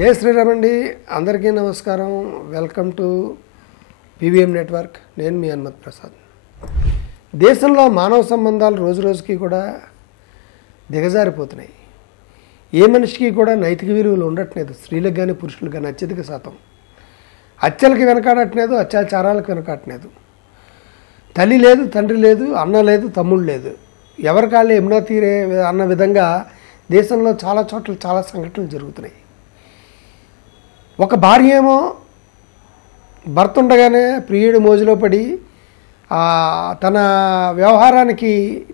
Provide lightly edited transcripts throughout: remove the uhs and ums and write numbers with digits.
జై శ్రీరామ్ అండి. అందరికీ నమస్కారం. Welcome to PVM network. నేను మీ హనుమత్ ప్రసాద్. దేశంలో మానవ సంబంధాలు రోజు రోజుకి కూడా దిగజారిపోతున్నాయి. ఏ మనిషికి కూడా నైతిక విలువలు ఉండట్లేదు. స్త్రీలకు కానీ పురుషులకు కానీ అత్యధిక శాతం హత్యలకు వెనకాడట్లేదు, అత్యాచారాలకు వెనకాడట్లేదు. తల్లి లేదు, తండ్రి లేదు, అన్న లేదు, తమ్ముడు లేదు. ఎవరికాళ్ళే ఎమ్నా తీరే అన్న విధంగా దేశంలో చాలా చోట్ల చాలా సంఘటనలు జరుగుతున్నాయి. ఒక భార్య ఏమో భర్త ఉండగానే ప్రియుడు మోజులో పడి తన వ్యవహారానికి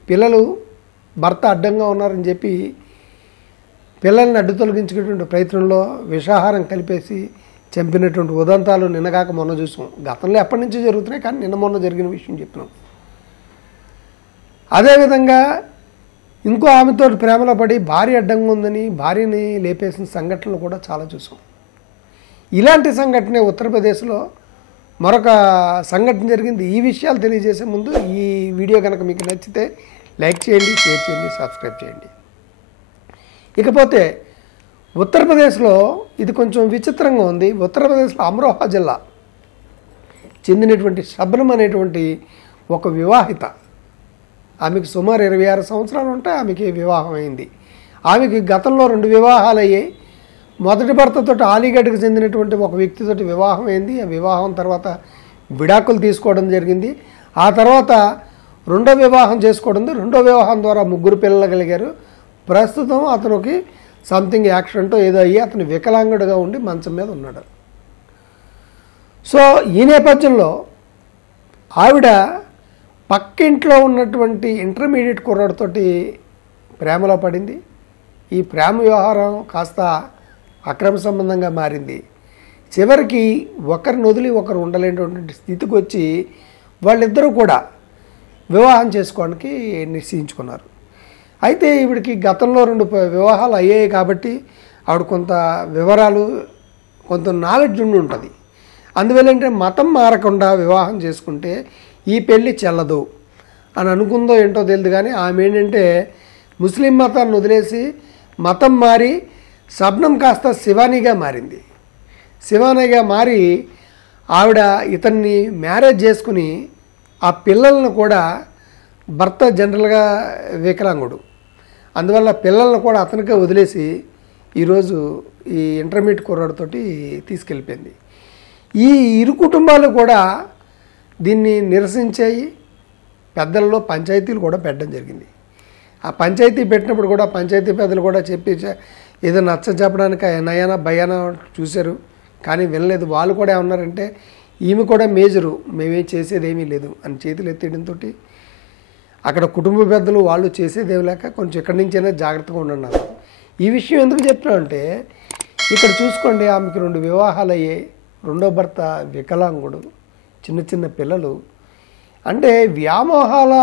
పిల్లలు భర్త అడ్డంగా ఉన్నారని చెప్పి పిల్లల్ని అడ్డు తొలగించుకునేటువంటి ప్రయత్నంలో విషాహారం కలిపేసి చంపినటువంటి ఉదంతాలు నిన్నగాక మొన్న చూసాం. గతంలో ఎప్పటి నుంచి జరుగుతున్నాయి, కానీ నిన్న మొన్న జరిగిన విషయం చెప్పినాం. అదేవిధంగా ఇంకో ఆమెతో ప్రేమలో పడి భార్య అడ్డంగా ఉందని భార్యని లేపేసిన సంఘటనలు కూడా చాలా చూసాం. ఇలాంటి సంఘటనే ఉత్తరప్రదేశ్లో మరొక సంఘటన జరిగింది. ఈ విషయాలు తెలియజేసే ముందు ఈ వీడియో కనుక మీకు నచ్చితే లైక్ చేయండి, షేర్ చేయండి, సబ్స్క్రైబ్ చేయండి. ఇకపోతే ఉత్తరప్రదేశ్లో ఇది కొంచెం విచిత్రంగా ఉంది. ఉత్తరప్రదేశ్లో అమ్రోహా జిల్లా చెందినటువంటి శబనం అనేటువంటి ఒక వివాహిత, ఆమెకు సుమారు 26 సంవత్సరాలు ఉంటాయి. ఆమెకి వివాహం అయింది. ఆమెకి గతంలో 2 వివాహాలు అయ్యాయి. మొదటి భర్తతో అలీగఢ్కి చెందినటువంటి ఒక వ్యక్తితోటి వివాహం అయింది. ఆ వివాహం తర్వాత విడాకులు తీసుకోవడం జరిగింది. ఆ తర్వాత రెండో వివాహం చేసుకోవడం, రెండో వివాహం ద్వారా 3 పిల్లలు కలిగారు. ప్రస్తుతం అతనికి సంథింగ్ యాక్సిడెంటో ఏదో అయ్యి అతను వికలాంగుడిగా ఉండి మంచం మీద ఉన్నాడు. సో ఈ నేపథ్యంలో ఆవిడ పక్కింట్లో ఉన్నటువంటి ఇంటర్మీడియట్ కుర్రాడితోటి ప్రేమలో పడింది. ఈ ప్రేమ వ్యవహారం కాస్త అక్రమ సంబంధంగా మారింది. చివరికి ఒకరిని వదిలి ఒకరు ఉండలేనటువంటి స్థితికి వచ్చి వాళ్ళిద్దరూ కూడా వివాహం చేసుకోవడానికి నిశ్చయించుకున్నారు. అయితే ఈవిడికి గతంలో 2 వివాహాలు అయ్యాయి కాబట్టి ఆవిడ కొంత వివరాలు, కొంత నాలెడ్జ్ ఉండి ఉంటుంది. అందువల్ల ఏంటంటే మతం మారకుండా వివాహం చేసుకుంటే ఈ పెళ్ళి చెల్లదు అని అనుకుందో ఏంటో తెలియదు. కానీ ఆమె ఏంటంటే ముస్లిం మతాన్ని వదిలేసి మతం మారి శబనం కాస్త శివానీగా మారింది. శివానీగా మారి ఆవిడ ఇతన్ని మ్యారేజ్ చేసుకుని ఆ పిల్లలను కూడా, భర్త జనరల్గా వికలాంగుడు, అందువల్ల పిల్లలను కూడా అతనికే వదిలేసి ఈరోజు ఈ ఇంటర్మీడియట్ కుర్రాడితోటి తీసుకెళ్ళిపోయింది. ఈ ఇరు కుటుంబాలు కూడా దీన్ని నిరసించాయి. పెద్దలలో పంచాయతీలు కూడా పెట్టడం జరిగింది. ఆ పంచాయతీ పెట్టినప్పుడు కూడా పంచాయతీ పెద్దలు కూడా చెప్పి ఏదో నచ్చ చెప్పడానికి నయానా భయానా చూశారు, కానీ వినలేదు. వాళ్ళు కూడా ఏమన్నారంటే ఈమె కూడా మేజరు, మేమేం చేసేది ఏమీ లేదు అని చేతులు ఎత్తేయడంతో అక్కడ కుటుంబ పెద్దలు వాళ్ళు చేసేదేమి లేక కొంచెం ఇక్కడి నుంచైనా జాగ్రత్తగా ఉండన్నారు. ఈ విషయం ఎందుకు చెప్తున్నా ఇక్కడ చూసుకోండి, ఆమెకి 2 వివాహాలు అయ్యాయి. రెండో భర్త వికలాంగుడు, చిన్న చిన్న పిల్లలు. అంటే వ్యామోహాల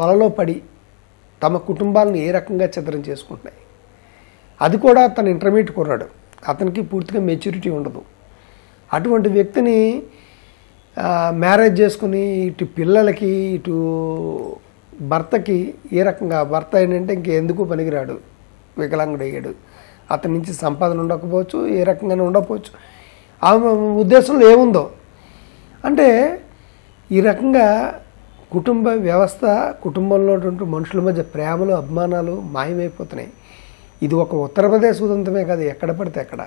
వలలో పడి తమ కుటుంబాలను ఏ రకంగా చిత్రం చేసుకుంటున్నాయి. అది కూడా తన ఇంటర్మీడియట్ కుర్రాడు, అతనికి పూర్తిగా మెచ్యూరిటీ ఉండదు. అటువంటి వ్యక్తిని మ్యారేజ్ చేసుకుని ఇటు పిల్లలకి ఇటు భర్తకి ఏ రకంగా, భర్త ఏంటంటే ఇంకెందుకు పనికిరాడు, వికలాంగుడు అయ్యాడు, అతని నుంచి సంపాదన ఉండకపోవచ్చు, ఏ రకంగానే ఉండకపోవచ్చు. ఆమె ఉద్దేశంలో ఏముందో అంటే ఈ రకంగా కుటుంబ వ్యవస్థ, కుటుంబంలో మనుషుల మధ్య ప్రేమలు, అభిమానాలు మాయమైపోతున్నాయి. ఇది ఒక ఉత్తరప్రదేశ్ ఉదంతమే కాదు, ఎక్కడ పడితే అక్కడ.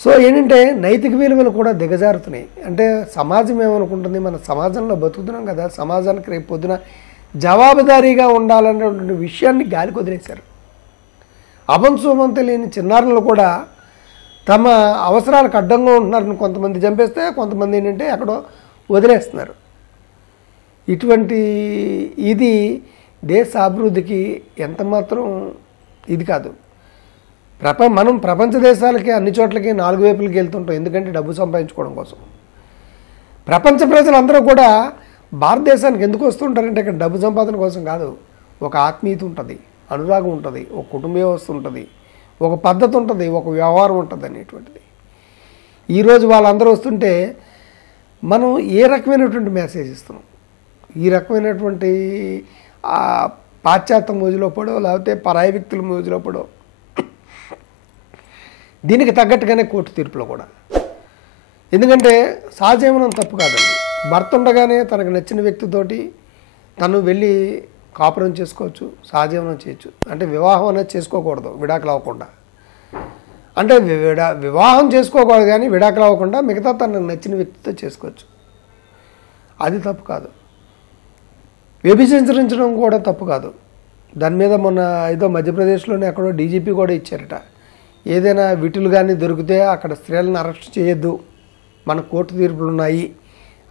సో ఏంటంటే నైతిక విలువలు కూడా దిగజారుతున్నాయి. అంటే సమాజం ఏమనుకుంటుంది, మన సమాజంలో బతుకుతున్నాం కదా, సమాజానికి రేపు పొద్దున జవాబుదారీగా ఉండాలనేటువంటి విషయాన్ని గాలికి వదిలేశారు. అభంశుభం తెలియని చిన్నారులు కూడా తమ అవసరాలకు అడ్డంగా ఉంటున్నారని కొంతమంది చంపేస్తే, కొంతమంది ఏంటంటే ఎక్కడో వదిలేస్తున్నారు. ఇటువంటి ఇది దేశ అభివృద్ధికి ఎంతమాత్రం ఇది కాదు. మనం ప్రపంచ దేశాలకి అన్ని చోట్లకి 4 వైపులకి వెళ్తుంటాం, ఎందుకంటే డబ్బు సంపాదించుకోవడం కోసం. ప్రపంచ ప్రజలందరూ కూడా భారతదేశానికి ఎందుకు వస్తుంటారంటే ఇక్కడ డబ్బు సంపాదన కోసం కాదు. ఒక ఆత్మీయత ఉంటుంది, అనురాగం ఉంటుంది, ఒక కుటుంబ వ్యవస్థ ఉంటుంది, ఒక పద్ధతి ఉంటుంది, ఒక వ్యవహారం ఉంటుంది అనేటువంటిది. ఈరోజు వాళ్ళందరూ వస్తుంటే మనం ఏ రకమైనటువంటి మెసేజ్ ఇస్తున్నాం? ఈ రకమైనటువంటి పాశ్చాత్య మోజులో పడో, లేకపోతే పరాయి వ్యక్తుల మోజులో పడో దీనికి తగ్గట్టుగానే కోర్టు తీర్పులో కూడా. ఎందుకంటే సహజీవనం తప్పు కాదండి. భర్త ఉండగానే తనకు నచ్చిన వ్యక్తితోటి తను వెళ్ళి కాపురం చేసుకోవచ్చు, సహజీవనం చేయొచ్చు. అంటే వివాహం అనేది చేసుకోకూడదు విడాకులు అవ్వకుండా. అంటే వివాహం చేసుకోకూడదు కానీ విడాకులు అవ్వకుండా మిగతా తనకు నచ్చిన వ్యక్తితో చేసుకోవచ్చు. అది తప్పు కాదు. వ్యభిచరించడం కూడా తప్పు కాదు. దాని మీద మొన్న ఏదో మధ్యప్రదేశ్లోనే ఎక్కడో డీజీపీ కూడా ఇచ్చారట. ఏదైనా విటులు కానీ దొరికితే అక్కడ స్త్రీలను అరెస్ట్ చేయొద్దు, మన కోర్టు తీర్పులు ఉన్నాయి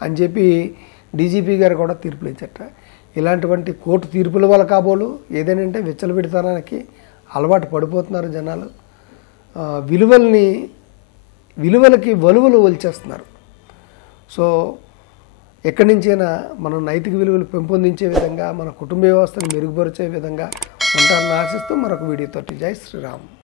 అని చెప్పి డీజీపీ గారు కూడా తీర్పులు ఇచ్చారట. ఇలాంటివంటి కోర్టు తీర్పుల వల్ల కాబోలు ఏదేనంటే విచ్చలవిడితనానికి అలవాటు పడిపోతున్నారు జనాలు. విలువలకి వలువలు ఒలిచేస్తున్నారు. సో ఎక్కడి నుంచైనా మనం నైతిక విలువలు పెంపొందించే విధంగా, మన కుటుంబ వ్యవస్థను మెరుగుపరిచే విధంగా ఉంటారని ఆశిస్తూ మరొక వీడియోతోటి జై శ్రీరామ్.